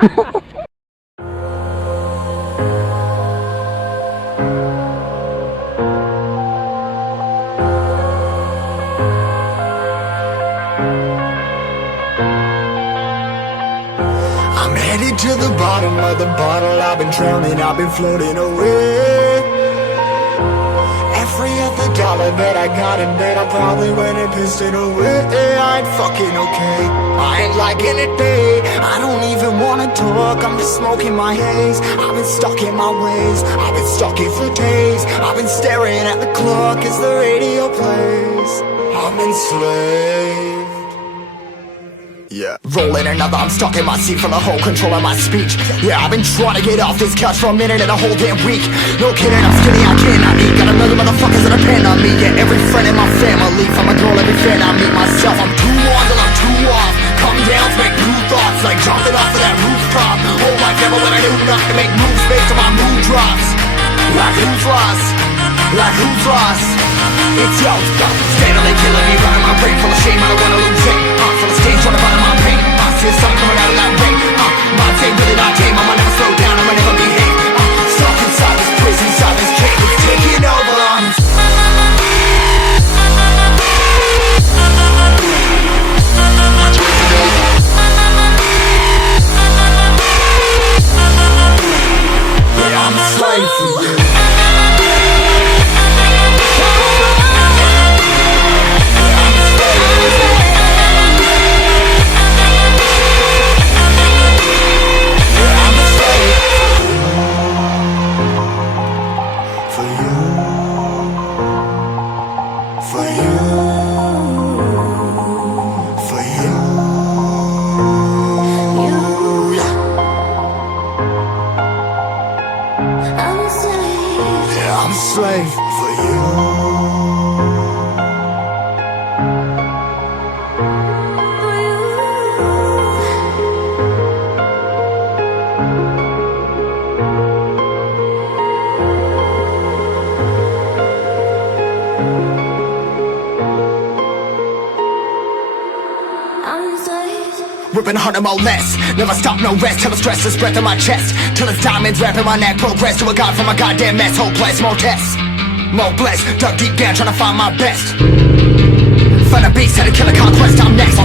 I'm headed to the bottom of the bottle. I've been drowning, I've been floating away. Every other dollar that I got in bed, I probably went and pissed it away. I ain't fucking okay, I ain't liking it, babe. I don't even wanna talk, I'm just smoking my haze. I've been stuck in my ways, I've been stuck here for days. I've been staring at the clock as the radio plays. I'm enslaved. Yeah, rolling another, I'm stuck in my seat for the whole control of my speech. Yeah, I've been trying to get off this couch for a minute and a whole damn week. No kidding, I'm skinny, I cannot eat. Got a million motherfuckers that depend on me. Yeah, every friend in my family, from a girl, every fan I meet myself. I'm too on till I'm too off. Come down to make new thoughts, like jumping off of that rooftop. Whole life never when I do nothing to make moves based on my mood drops. Like who's lost? Like who's lost? It's yo, steadily killing me, running my brain full of shame. I don't wanna lose it. Full of stage, trying to find my pain. I see the sun coming out of that rain. My day really not tame. I'ma never slow down, I'ma never behave. Stuck inside this prison, inside this cage. It's taking over. Yeah, I'm a slave for you. I'm a slave for you. Ripping harder, more less. Never stop, no rest. Till the stress is breath in my chest. Till it's diamonds wrapping my neck. Progress to a god from a goddamn mess. Hopeless, more tests, more blessed. Dug deep down trying to find my best. Find a beast, had to kill a conquest. I'm next.